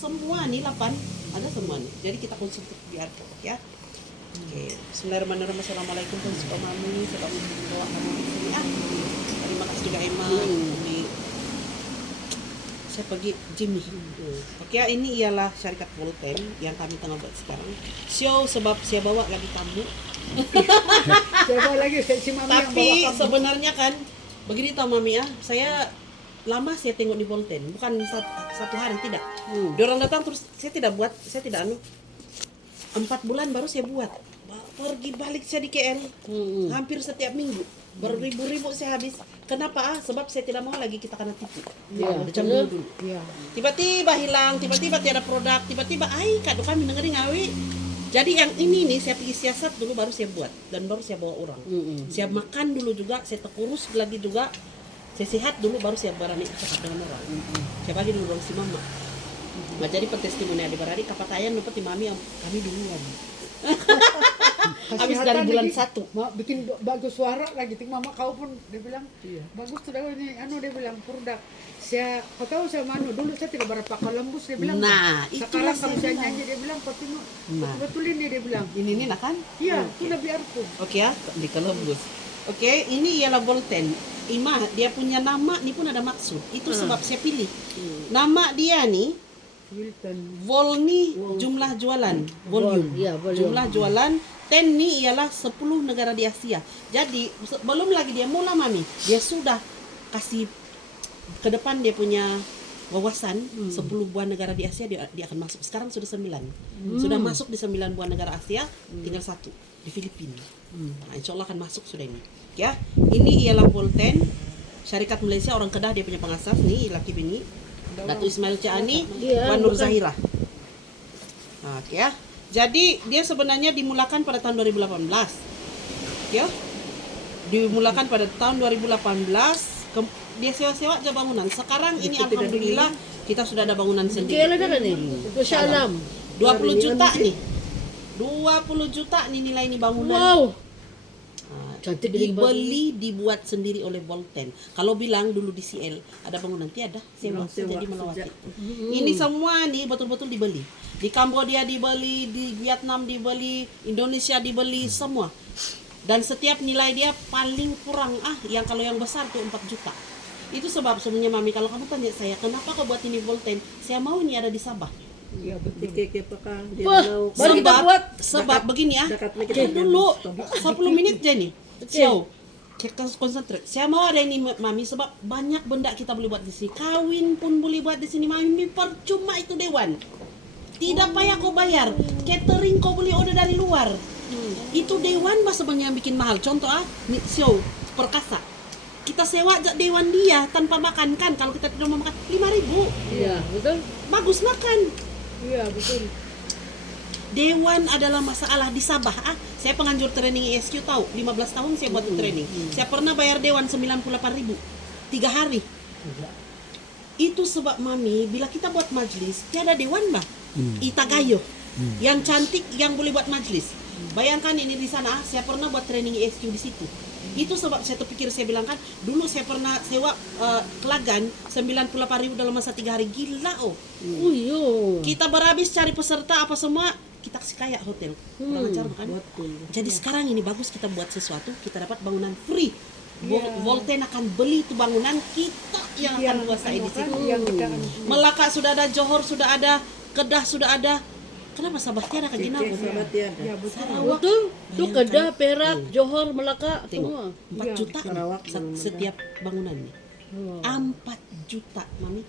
Semua nih 8 ada semua nih. Jadi kita konsultasi biar ya. Oke, Bismillahirrahmanirrahim. Assalamualaikum warahmatullahi wabarakatuh. Sedang membawa kamu di sini. Terima kasih juga Emma. Saya pergi Jimmy. Oke, ini ialah syarikat Volten yang kami tengah buat sekarang. Show sebab saya bawa lagi tamu. Saya bawa lagi si Mami yang bawa Tapi kamu. sebenarnya kan begini tau Mami ya, saya lama saya tengok di Volten, bukan satu hari tidak. Diorang datang terus saya tidak buat, saya tidak 4 bulan baru saya buat. Pergi balik saya di KL, hampir setiap minggu, beribu-ribu saya habis. Kenapa? Sebab saya tidak mau lagi kita kena tipu. Macam dulu. Iya. Tiba-tiba hilang, tiba-tiba tiada produk, tiba-tiba kado kami dengerin ngawi. Jadi yang ini nih saya pergi siasat dulu baru saya buat dan baru saya bawa orang. Saya makan dulu juga, saya kurus lagi juga. Saya sehat dulu baru saya berani cakap dengan orang. Saya bagi dulu orang si mama. Nah, jadi petestimoni adik beradik kapatayan lupa ti mami yang kami duluan. Habis dari bulan 1. Bikin bagus suara lagi. Ting mama kau pun dia bilang bagus sudah ini dia bilang produk. Saya kau tahu saya manu dulu saya tidak berapa lembus dia bilang. Nah, sekarang kalau saya bilang. nyanyi dia bilang kau tengok Nah. betul ini dia bilang. Ini lah kan? Iya, sudah biarpun. Oke ya, di Columbus. Oke, ini ialah Volten. Ima, dia punya nama ini pun ada maksud. Itu sebab saya pilih. Nama dia nih Wilton. Vol nih jumlah jualan, volume. Jumlah jualan. Ten nih ialah 10 negara di Asia. Jadi belum lagi dia mula Mami, dia sudah kasih ke depan dia punya wawasan 10 buah negara di Asia dia akan masuk. Sekarang sudah 9. Sudah masuk di 9 buah negara Asia, tinggal 1 di Filipina. Nah, insya Allah akan masuk sudah ini. Ya, ini ialah Volten, syarikat Malaysia, orang Kedah dia punya pengasas nih laki bini. Datuk Ismail Caani, Wan Nur Zahira. Nah, ya. Jadi dia sebenarnya dimulakan pada tahun 2018. Ya. Dimulakan pada tahun 2018. Dia sewa-sewa aja bangunan. Sekarang ini alhamdulillah kita sudah ada bangunan sendiri. Kaya ada kan nih? Masya Allah. 20 juta nih. 20 juta nih nilai ini bangunan. Wow. Cantik dibeli, dibuat sendiri oleh Volten. Kalau bilang dulu di CL ada bangunan tiada, sewa jadi melewati. Ini semua nih betul-betul dibeli. Di Kambodia dibeli, di Vietnam dibeli, Indonesia dibeli semua. Dan setiap nilai dia paling kurang yang kalau yang besar tuh 4 juta. Itu sebab sebenarnya Mami kalau kamu tanya saya, kenapa kau buat ini Volten? Saya mau ini ada di Sabah. Iya betul. Baru kita buat. Sebab begini ya. Kita dulu 10 menit aja nih. So, kita konsentrate. Saya mau ada ini Mami sebab banyak benda kita boleh buat di sini. Kawin pun boleh buat di sini Mami, percuma itu dewan. Tidak payah kau bayar. Catering kau boleh order dari luar. Itu dewan sebenarnya yang bikin mahal. Contoh nih show perkasa. Kita sewa dewan dia tanpa makan kan. Kalau kita tidak mau makan 5.000. Iya, betul. Bagus makan. Iya betul. Dewan adalah masalah di Sabah. Saya penganjur training ISQ tahu. 15 tahun saya buat training. Saya pernah bayar dewan 98.000 3 hari. Itu sebab Mami, bila kita buat majlis, tiada dewan bah. Itagayo. Yang cantik yang boleh buat majlis. Bayangkan ini di sana, saya pernah buat training ISQ di situ. Itu sebab saya terpikir, saya bilang kan, dulu saya pernah sewa Kelagan 98.000 dalam masa 3 hari. Gila Kita berhabis cari peserta apa semua, kita kasih kaya hotel. Kurang ajar kan? Jadi sekarang ini bagus kita buat sesuatu, kita dapat bangunan free. Volten akan beli itu bangunan, kita yang akan kuasai di situ. Melaka sudah ada, Johor sudah ada, Kedah sudah ada. Kenapa Sabah tiada kan Sarawak. Betul. Tuh Kedah, Perak, Johor, Melaka, semua. 4 juta setiap bangunan nih. 4 juta Mami.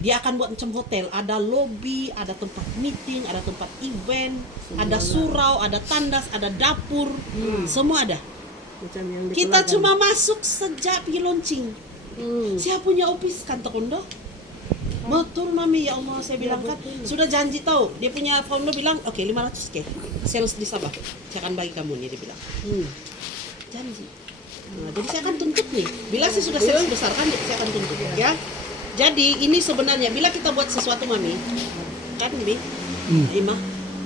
Dia akan buat macam hotel, ada lobby, ada tempat meeting, ada tempat event, ada surau, ada tandas, ada dapur, semua ada. Kita cuma masuk sejak pergi launching. Saya punya office kan Tokondo. Betul Mami, ya Allah, saya bilang kan sudah janji tahu. Dia punya founder bilang, oke 500k sales di Sabah, saya akan bagi kamu nih, dia bilang. Janji. Nah, jadi saya akan tuntut nih. Bila saya sudah sales besar kan, saya akan tuntut ya. Jadi ini sebenarnya bila kita buat sesuatu Mami, kan Bi, Ima,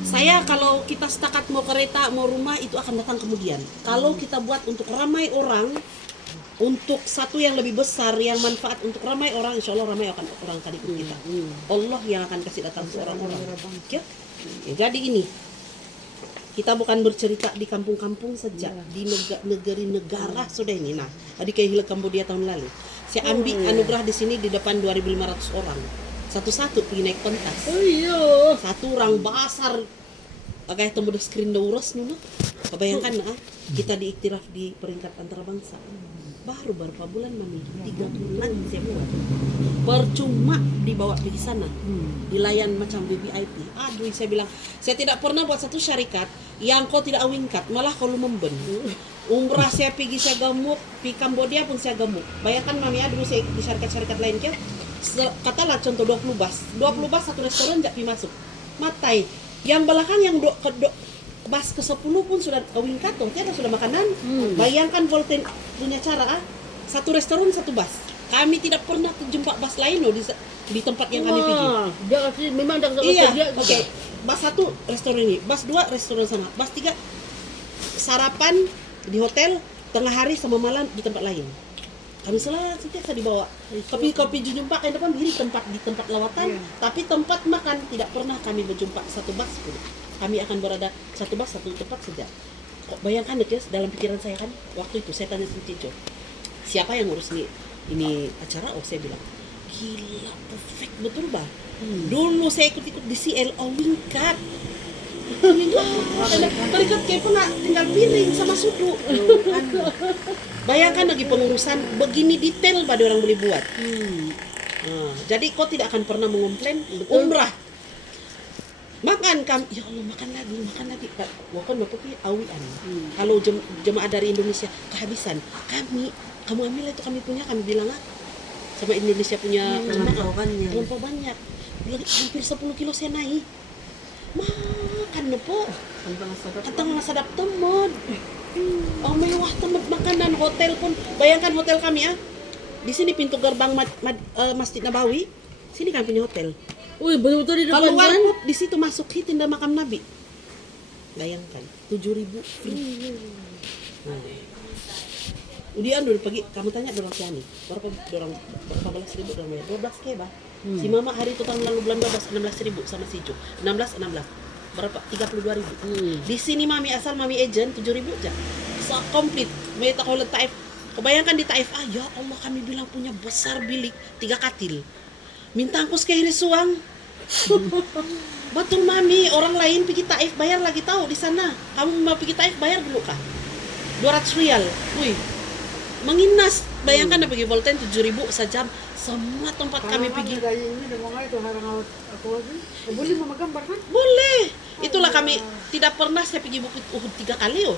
saya kalau kita setakat mau kereta, mau rumah itu akan datang kemudian. Kalau kita buat untuk ramai orang, untuk satu yang lebih besar yang manfaat untuk ramai orang, insya Allah ramai orang akan ikut kita. Allah yang akan kasih datang seorang orang. Ya? Ya, jadi ini kita bukan bercerita di kampung-kampung saja, di negara sudah ini. Nah, tadi kayak Hilang Kambodia tahun lalu. Saya ambil anugerah di sini di depan 2.500 orang. Satu-satu pergi naik pentas. Oh iya. Satu orang basar kayak temu screen dauros nih. Kebayangkan kita diiktiraf di peringkat antarabangsa. Baru berapa bulan mami? 3 bulan saya buat. Percuma dibawa pergi sana. Dilayan macam VIP. Aduh, saya bilang, saya tidak pernah buat satu syarikat yang kau tidak awingkat, malah kau lumemben. Umrah saya pergi, saya gemuk, di Kambodia pun saya gemuk. Bayangkan mami, dulu saya di syarikat-syarikat lain katalah contoh 20 bas satu restoran jak pi masuk. Matai. Yang belakang yang bas ke-10 pun sudah awingkat, kita sudah makanan. Bayangkan Volten punya cara, satu restoran satu bas. Kami tidak pernah terjumpa bas lain loh di tempat yang kami pergi. Dia kasih memang dah Iya, dia. oke. Bas 1 restoran ini, bas 2 restoran sana, bas 3 sarapan di hotel, tengah hari sama malam di tempat lain. Kami selalu setiap dibawa. Kopi jumpa ke depan di tempat lawatan, tapi tempat makan tidak pernah kami berjumpa satu bas pun. Kami akan berada satu bas satu tempat saja. Kok bayangkan deh guys, dalam pikiran saya kan waktu itu saya tanya si Cico, siapa yang ngurus ini acara? Oh, saya bilang gila, perfect betul bah. Dulu saya ikut di CL Wingkat. Terikat kayak pernah tinggal piring sama sudu. Bayangkan lagi pengurusan begini detail pada orang boleh buat. Jadi kau tidak akan pernah mengomplain. Umrah makan kami, ya Allah makan lagi. Makan bapak awian. Kalau jemaah dari Indonesia kehabisan, kamu ambil itu kami punya, kami bilang sama Indonesia punya terlampau banyak. Hampir 10 kilo saya naik. Makan po. Kantang sadap temod. Oh mewah tempat makanan, hotel pun. Bayangkan hotel kami di sini pintu gerbang Masjid Nabawi. Sini kami punya hotel. Wih, betul-betul di depan Keluar kan? di situ masuk tenda makam Nabi. Bayangkan 7.000 free. Udian dulu pagi kamu tanya dorang siani. Berapa belas ribu dorang bayar? 12 ke bah. Si mama hari itu tahun lalu bulan 12 16.000 sama si Jo. 16 berapa? 32.000. Di sini mami asal mami agent 7.000 aja. So komplit. May kalau Taif. Kebayangkan di Taif, ya Allah kami bilang punya besar bilik 3 katil. Minta angkus ke Hirisuang. Betul mami, orang lain pergi Taif bayar lagi tahu di sana. Kamu mau pergi Taif bayar dulu kah? 200 rial. Wih. Menginas. Bayangkan pergi Volten 7.000 sejam. Semua tempat kami pergi. Boleh mama gambar kan? Boleh. Itulah kami tidak pernah saya pergi Bukit Uhud 3 kali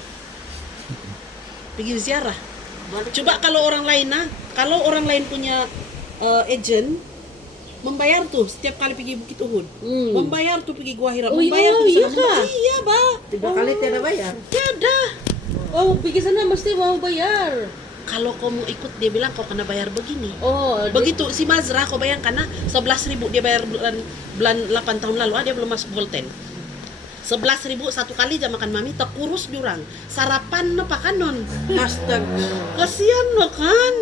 pergi ziarah. Coba kalau orang lain punya agent membayar tuh setiap kali pergi Bukit Uhud. Membayar tuh pergi Gua Hira. Membayar tuh iya sana. kah? Iya, Bah. 3 kali tiada bayar. Tiada. Oh, pergi sana mesti mau bayar. Kalau kamu ikut dia bilang kau kena bayar begini. Oh, Begitu si Mazra kau bayangkan 11.000 dia bayar bulan 8 tahun lalu dia belum masuk Volten. 11.000 satu kali jam makan mami terkurus jurang. Sarapan apa kanon? Astaga. Kasihan lo kan.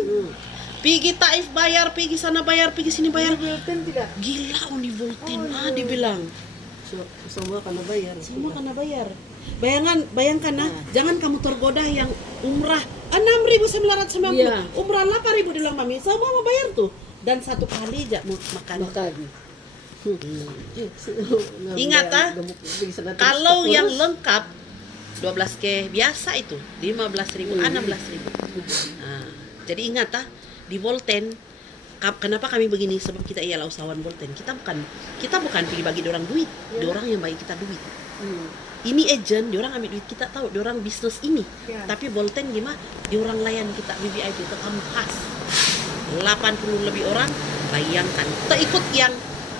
Pergi Taif bayar, pergi sana bayar, pergi sini bayar. Tidak. Gila Uni Volten dibilang. Semua kena bayar. Semua kena bayar. Bayangkan jangan kamu tergoda yang umrah 6.990. Iya. Umrah 8.000 dibilang mami, semua mau bayar tuh. Dan satu kali aja mau makan. Ingat kalau yang lengkap 12K biasa itu 15.000, 16.000. Jadi ingat di Volten kenapa kami begini, sebab kita ialah usahawan Volten. Kita bukan pergi bagi orang duit, orang yang bagi kita duit. Ini agent, diorang ambil duit kita, tahu diorang bisnis ini. Tapi Volten gimana? Diorang layan kita VVIP tetap khas. 80 lebih orang, bayangkan. Tak ikut yang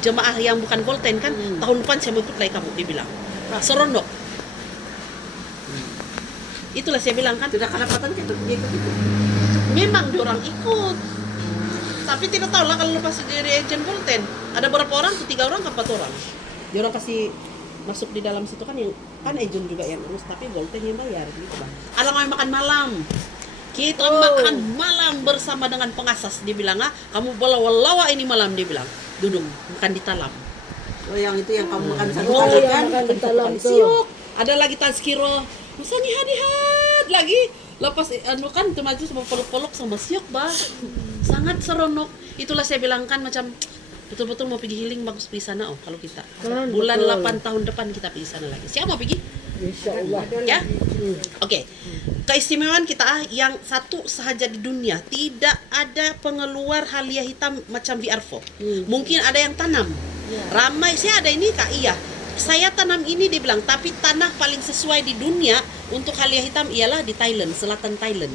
jemaah yang bukan Volten kan, tahun depan saya mau ikut lagi kamu, dia bilang. Seronok. Itulah saya bilang kan. Tidak kedapatan kita ikut. Memang diorang ikut. Tapi tidak tahu lah kalau lepas dari agent Volten. Ada berapa orang? 3 orang ke 4 orang. Diorang kasih masuk di dalam situ kan yang kan agent juga yang urus, tapi Volten yang bayar gitu bang. Ada mau makan malam Kita makan malam bersama dengan pengasas. Dia bilang, kamu lawa ini malam, dia bilang. Duduk, makan di talam. Oh, yang itu yang kamu makan satu Oh, kali yang kan? makan di talam tuh. Siuk. Ada lagi tazkiro. Misalnya hadihat lagi. Lepas kan itu maju sama peluk-peluk sama siuk, bah. Sangat seronok. Itulah saya bilang kan macam betul-betul mau pergi healing bagus pergi sana kalau kita. Kan, Bulan betul. 8 tahun depan kita pergi sana lagi. Siapa mau pergi? Insya Allah. Ya. Oke. Keistimewaan kita yang satu sahaja di dunia, tidak ada pengeluar halia hitam macam VR4. Mungkin ada yang tanam. Ramai saya ada ini Kak, iya. Saya tanam ini dia bilang, tapi tanah paling sesuai di dunia untuk halia hitam ialah di Thailand, selatan Thailand.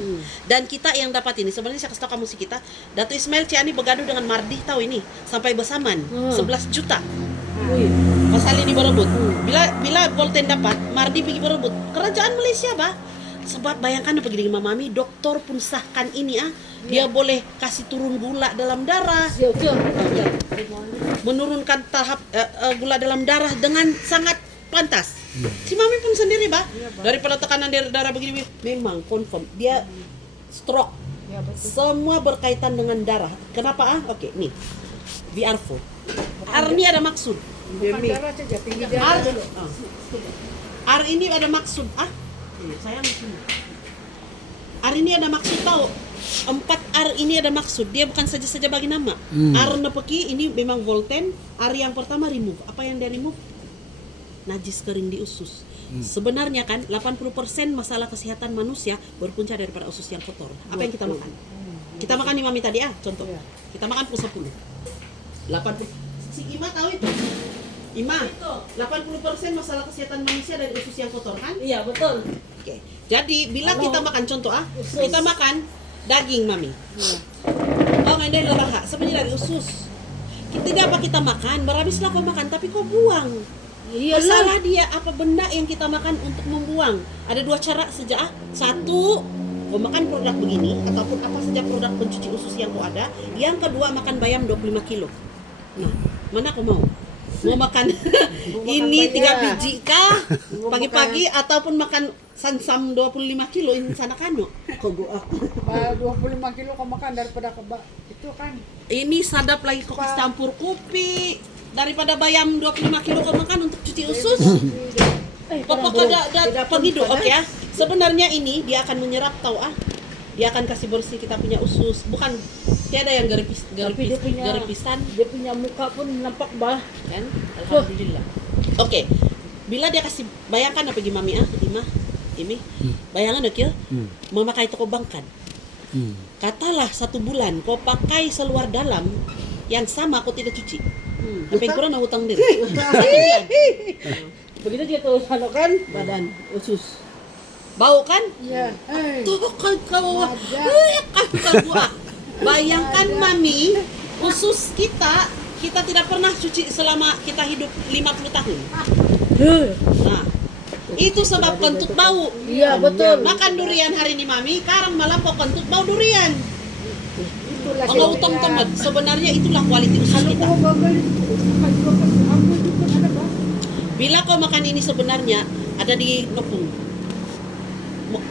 Dan kita yang dapat ini, sebenarnya saya kasih tahu kamu sih kita, Dato Ismail Ciani bergaduh dengan Mardi tahu ini, sampai bersamaan 11 juta. Wih. Pasal ini berebut. Bila Volten dapat, Mardi pergi berebut. Kerajaan Malaysia, bah. Sebab bayangkan pergi dengan Mami, doktor pun sahkan ini dia boleh kasih turun gula dalam darah, Siap. menurunkan tahap gula dalam darah dengan sangat pantas. Si Mami pun sendiri, bah. Daripada tekanan darah begini, memang confirm dia stroke. Ya, betul. Semua berkaitan dengan darah. Kenapa? Oke, nih. VR4. Ini ada maksud. Bukan darah saja, tinggi darah dulu. R ini ada maksud sayang di sini. R ini ada maksud tahu. 4 R ini ada maksud. Dia bukan saja bagi nama. R nepeki ini memang Volten. R yang pertama remove. Apa yang dia remove? Najis kering di usus. Sebenarnya kan 80% masalah kesehatan manusia berpunca daripada usus yang kotor. Apa yang kita makan? Kita makan nih Mami tadi contoh. Kita makan pulsa 10. 80. Si Ima tahu itu? Ima, 80% masalah kesehatan manusia dari usus yang kotor kan? Iya, betul. Oke. Jadi bila kita makan contoh kita makan daging Mami. Oh, ngandai leraha, sebenarnya dari usus. Tidak apa kita makan, berhabislah kau makan tapi kau buang. Iyalah. Masalah dia apa benda yang kita makan untuk membuang. Ada 2 cara saja. Satu, kau makan produk begini ataupun apa saja produk pencuci usus yang kau ada. Yang kedua, makan bayam 25 kilo. Nah, mana kau mau? Mau makan ini 3 biji kah pagi-pagi ataupun makan sansam 25 kilo ini sana kano? Kogo aku. 25 kilo kau makan daripada itu kan. Ini sadap lagi kau kasih campur kopi daripada bayam 25 kilo kau makan untuk cuci usus. Pokoknya ada pagi oke ya. Sebenarnya ini dia akan menyerap tahu dia akan kasih bersih kita punya usus. Bukan tiada yang Tapi geripisan dia punya muka pun nampak bah. kan. Alhamdulillah. Oke. Bila dia kasih bayangkan apa gimana Ima? Ini bayangan oke? Memakai toko bangkan. Katalah 1 bulan kau pakai seluar dalam yang sama kau tidak cuci. Sampai kurang hutang diri. Begitu dia tuh kan Badan usus. Bau kan? Iya. Tuh kan kau bayangkan Mami, usus kita tidak pernah cuci selama kita hidup 50 tahun. Nah, itu sebab kentut bau. Iya, betul. Makan durian hari ini Mami, sekarang malam kok kentut bau durian. Itulah Kalau utang teman, sebenarnya itulah kualitas usus kita. Kau gagal itu. Aku juga ada bah. Bila kau makan ini sebenarnya ada di Nopung.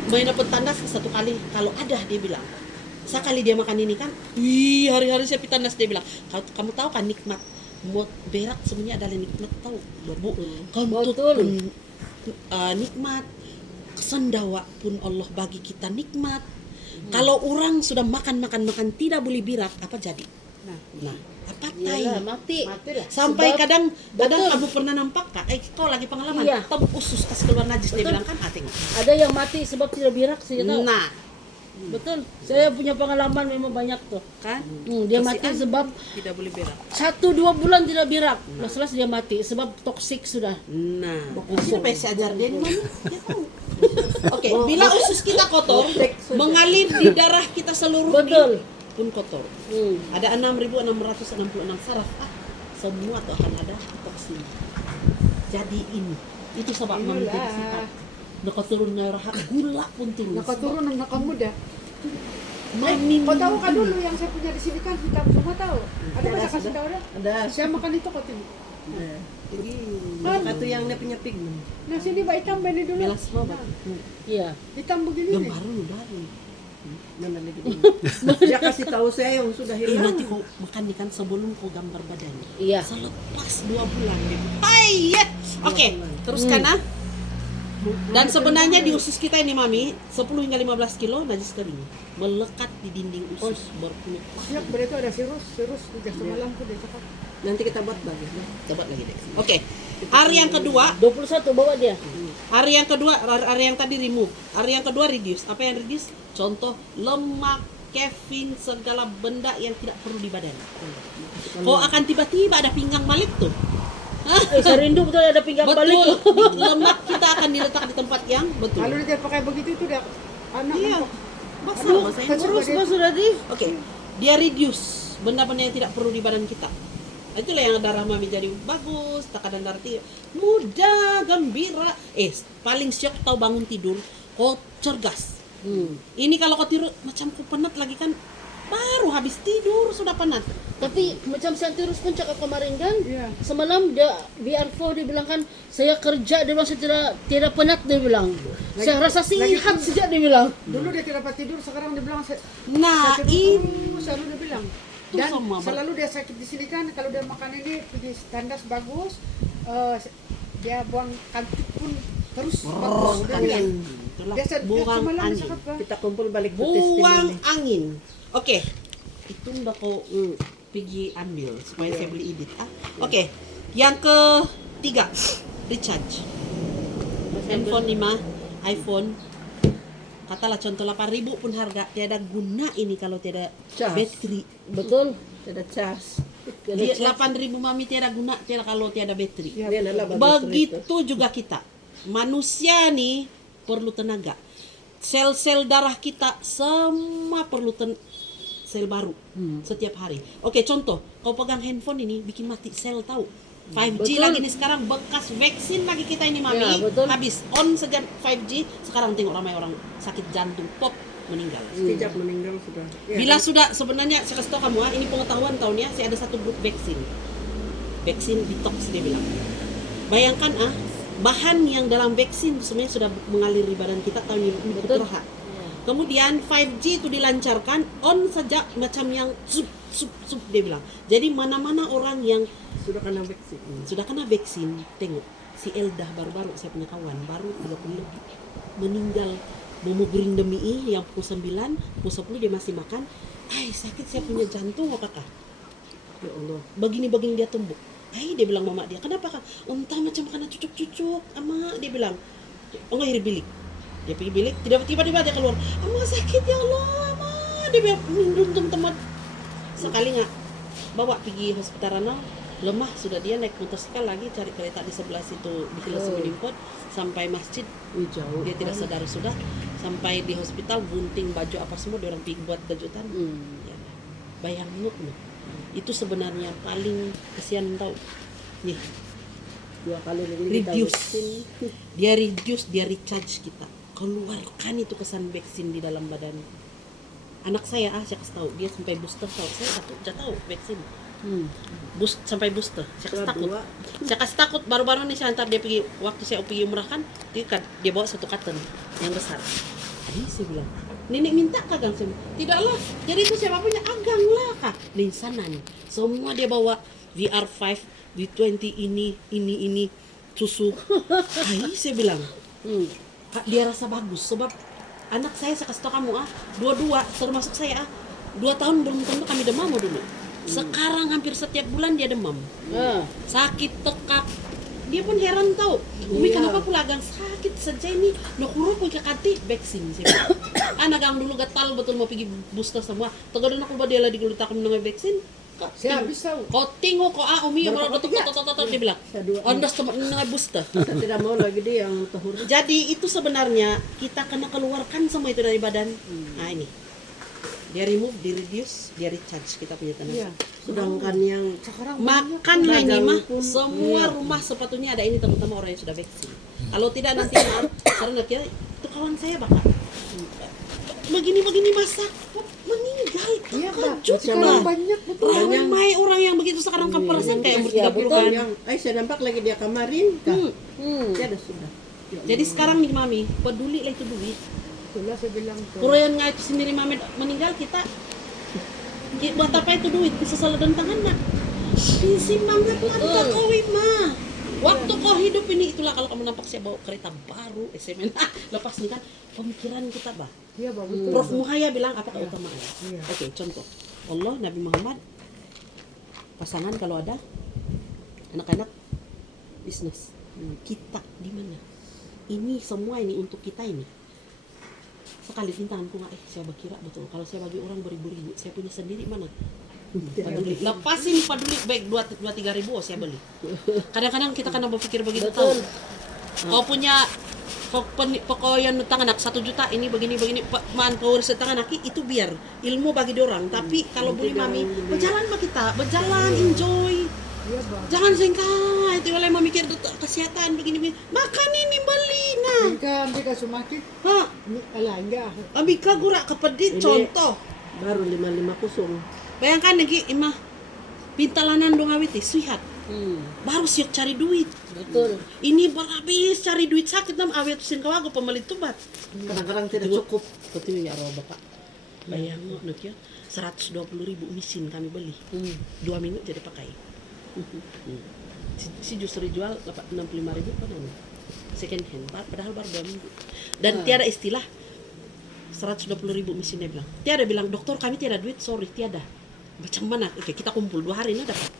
Main dapat tandas 1 kali kalau ada dia bilang. Sekali dia makan ini kan, hari-hari saya pitandas dia bilang. Kamu tahu kan nikmat berak sebenarnya adalah nikmat tahu. Kentut pun nikmat, sendawa pun Allah bagi kita nikmat. Kalau orang sudah makan tidak boleh berak, apa jadi? Nah, apa tai? Iyalah, mati. Sampai Sebab- kadang betul. kamu pernah nampak kak? Kau lagi pengalaman? Iya. Tahu usus kasih keluar najis dia Betul. bilang kan? Tengok. Ada yang mati sebab tidak berak, saya tahu. Nah, Betul. Saya punya pengalaman memang banyak tuh. kan? Dia Kasihan. mati sebab Tidak boleh berak. 1-2 bulan tidak berak. Masalah dia mati sebab toksik sudah. Nah, siapa yang saya ajar dia nih Mami? Dia tahu. Oke, bila usus kita kotor, mengalir di darah kita seluruh Betul. pun kotor. Ada 6.666 saraf. Semua tuh akan ada toksin. Jadi ini, itu sebab Mami jadi sikat. Turun darah gula pun turun. Turun anak muda. Mami, Kau tahu kan dulu yang saya punya di sini kan hitam semua tahu. Ada masa kasih tahu dah. Ada. Saya makan itu kau tengok. Jadi Kan? satu yang dia punya pigmen. Nah sini mbak hitam beli dulu. melasma, Pak. Iya. Hitam begini nih. Yang baru. Mana lagi dulu. Dia kasih tahu saya yang sudah hilang. nanti kau makan nih kan sebelum kau gambar badan. Iya. Selepas 2 bulan dia. Hai, ya. Oke, teruskan ah. Dan sebenarnya di usus kita ini Mami, 10 hingga 15 kilo najis kering melekat di dinding usus berpuluh Siap, berarti ada virus udah semalam tuh dia cakap. Nanti kita buat lagi. Ya. Coba lagi deh. Oke. Hari yang kedua, 21 bawa dia. hari yang kedua, hari yang tadi remove. Hari yang kedua reduce. Apa yang reduce? Contoh lemak, caffeine, segala benda yang tidak perlu di badan. Kok akan tiba-tiba ada pinggang balik tuh. Saya rindu betul ada pinggang balik. Betul. Lemak kita akan diletak di tempat yang betul. Kalau dia pakai begitu itu dia anak Iya. nampak. Basah bahasa Inggris. Terus Mas Suradi. Oke. Dia reduce benda-benda yang tidak perlu di badan kita. Itulah yang darah Mami jadi bagus, tekanan darah tinggi, muda, gembira. Paling syok tahu bangun tidur, kok cergas. Ini kalau kau tidur macam kau penat lagi kan, baru habis tidur sudah penat. Tapi macam Santirus pun cakap kemarin kan, Iya. semalam dia VR4 dia bilang kan, saya kerja dia bilang saya tidak penat dia bilang. Saya rasa sehat sejak dia bilang. Dulu dia tidak dapat tidur, sekarang dia bilang saya Nah, tidur ini terus, selalu dia bilang. Itu Dan sama, Bang. selalu dia sakit di sini kan, kalau dia makan ini pergi tandas bagus, dia buang kantuk pun terus bagus. Dia bilang. angin. Itulah, Dia buang semalam dia angin. cakap kan. Kita kumpul balik ke Buang testimoni. angin. Oke. Itu udah kau pergi ambil supaya saya beli edit. Oke. Yang ketiga, recharge. Handphone 5, iPhone. Katalah contoh 8.000 pun harga, tiada guna ini kalau tiada Cas. bateri. Betul. Ada cas. Dia 8.000 Mami tiada guna kalau tiada bateri. Dia adalah bagus Begitu juga kita. Manusia nih perlu tenaga. Sel-sel darah kita semua perlu sel baru setiap hari. Oke, contoh, kau pegang handphone ini bikin mati sel tahu. 5G Betul. lagi nih sekarang, bekas vaksin lagi kita ini Mami. Ya, betul. Habis on saja 5G, sekarang tengok ramai orang sakit jantung pop meninggal. Sekejap meninggal sudah. Ya, Bila sudah sebenarnya saya kasih tahu kamu ini pengetahuan tahunnya saya ada satu grup vaksin detox dia bilang. Bayangkan bahan yang dalam vaksin sebenarnya sudah mengalir di badan kita tahun ini Betul. betul. Kemudian 5G itu dilancarkan on saja macam yang sup dia bilang. Jadi mana-mana orang yang sudah kena vaksin. sudah kena vaksin, tengok si Eldah baru-baru saya punya kawan baru 30 lebih meninggal memuguring demi yang pukul 9, pukul 10 dia masih makan. Sakit saya punya jantung kok kakak. Ya Allah. Begini-begini dia tumbuk. Dia bilang mama dia, kenapa kak? Entah macam karena cucuk-cucuk, ama dia bilang. Oh nggak iri bilik. Dia pergi bilik, tiba-tiba dia keluar. Ama sakit ya Allah, ama. Dia bilang minum tempat. Sekali nggak bawa pergi hospital Ranau, lemah sudah dia naik motosikal lagi cari kereta di sebelah situ di Kilas Suminipot sampai masjid. Jauh. Dia tidak sadar sudah sampai di hospital gunting baju apa semua dia orang pergi buat kejutan. Ya, bayangin loh. Itu sebenarnya paling kesian tahu. Nih, 2 kali lagi kita reduce. vaksin. Dia reduce, dia recharge kita. Keluarkan itu kesan vaksin di dalam badan. Anak saya saya kasih tahu dia sampai booster tahu. Saya tahu vaksin. Sampai booster. Saya kasih takut. Dua. Saya kasih takut baru-baru nih saya antar dia pergi waktu saya pergi umrah kan dia bawa satu karton yang besar. Saya bilang, nenek minta kagak semua. Tidaklah. Jadi itu siapa punya agang lah kak. Di sana nih. Semua dia bawa VR5, V20 ini susu. Saya bilang, Kak, dia rasa bagus sebab anak saya kasih tau kamu dua-dua termasuk saya 2 tahun belum tentu kami demam dulu. Sekarang hampir setiap bulan dia demam. Sakit tekak. Dia pun heran tahu. Umi kenapa pula agang sakit saja ini? Nakuro pun kekati vaksin sih. Agang dulu gatal betul mau pergi booster semua. Tegadon aku dia lah digelut aku menengah vaksin. Saya habis tahu. Kau tengok kok Umi yang baru dia bilang. Saya 2. Ondas menengah booster. Saya tidak mau lagi dia yang tahur. Jadi itu sebenarnya kita kena keluarkan semua itu dari badan. Nah ini, dia remove, dia reduce, dia recharge kita punya tenaga. Iya. Sedangkan yang Sekarang Makan lah ini mah, pun, semua iya. rumah sepatunya ada ini terutama orang yang sudah vaksin. Kalau tidak nanti karena dia itu kawan saya bakal begini masak meninggal. Iya, Kak. Kejut Sekarang lah. banyak betul. Ramai orang yang begitu sekarang keperasan kayak umur 30 kan. yang saya nampak lagi dia kamarin. Saya ada sudah. Ya Jadi sekarang nih Mami, peduli lah itu duit. Itulah saya bilang tuh. Puro yang nga itu sendiri mami meninggal kita buat apa itu duit bisa dan tangan nak simpan Betul. kau mah waktu kau hidup ini itulah kalau kamu nampak saya bawa kereta baru SMN lepas ini kan pemikiran kita bah. Iya bagus. Prof Muhaya bilang apa keutamaan? Iya. Oke, contoh Allah Nabi Muhammad pasangan kalau ada anak-anak bisnis kita di mana? Ini semua ini untuk kita ini. Sekali tanganku nggak saya kira betul. Kalau saya bagi orang beribu-ribu, saya punya sendiri mana? Peduli. Lepasin peduli baik 2-3 ribu saya beli. Kadang-kadang kita kan berpikir begitu tahu. Kau punya pokoknya tangan anak 1 juta ini begini manpower setengah anak itu biar ilmu bagi dorang. Tapi kalau beli mami berjalan mah kita berjalan enjoy. Iya bang. Jangan sengkak itu oleh memikir kesehatan begini makan ini beli nah. Ambil sumaki. Hah, Alah enggak. Ambika gura kepedit Ini- contoh. Baru 550. Bayangkan lagi imah pintalanan dong awit suihat. Baru siap cari duit. Betul. Ini berhabis cari duit sakit nam awet sin kawago pembeli tubat. Kadang-kadang tidak cukup. Betul ya roh bapak. Bayang mo nak ya 120.000 misin kami beli. 2 minggu jadi pakai. Si justru jual 65.000 kan second hand padahal baru 2 minggu. Dan tiada istilah 120.000 misin dia bilang. Tiada bilang dokter kami tiada duit, sorry tiada. Macam mana? Oke, kita kumpul 2 hari ini dapat.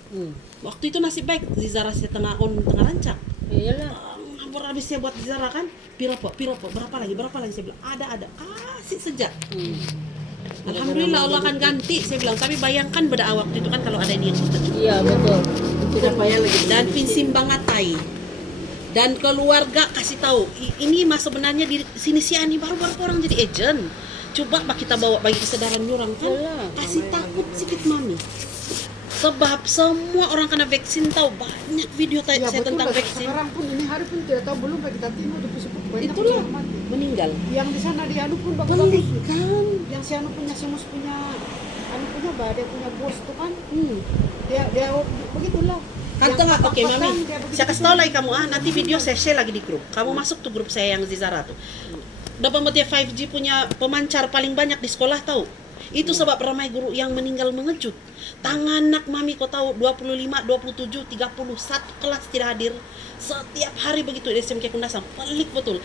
Waktu itu nasib baik Zara saya tengah rancak. Iyalah. Hampir habis saya buat Zara kan, piro berapa lagi saya bilang ada kasih sejak. Alhamdulillah Allah akan ganti saya bilang. Tapi bayangkan pada waktu itu kan kalau ada ini yang kita cukup. Iya, betul. Tidak payah lagi. Dan pinsim bangatai. Dan keluarga kasih tahu, ini mas sebenarnya di sini si Ani baru orang jadi agent. Coba pak kita bawa bagi kesadaran orang kan, Yalah. kasih takut sedikit mami. Sebab semua orang kena vaksin tahu banyak video Ya saya betul tentang lah. vaksin. Sekarang pun ini hari pun tidak tahu belum Pak, kita tengok di Facebook banyak Itulah yang mati. meninggal. Yang di sana di Anu pun bagus. Beli kan. Yang si Anu punya Simus punya Anu punya dia punya bos tuh kan. Dia begitulah. Kan Yang tengah oke pakai mami. pakaian, dia begitu Saya kasih tahu lagi kamu nanti video saya share lagi di grup. Kamu masuk tuh grup saya yang Zizara tuh. Dapat motif 5G punya pemancar paling banyak di sekolah tahu. Itu sebab ramai guru yang meninggal mengejut. Tangan anak mami kau tahu 25, 27, 30 satu kelas tidak hadir. Setiap hari begitu di SMK Kundasan. Pelik betul.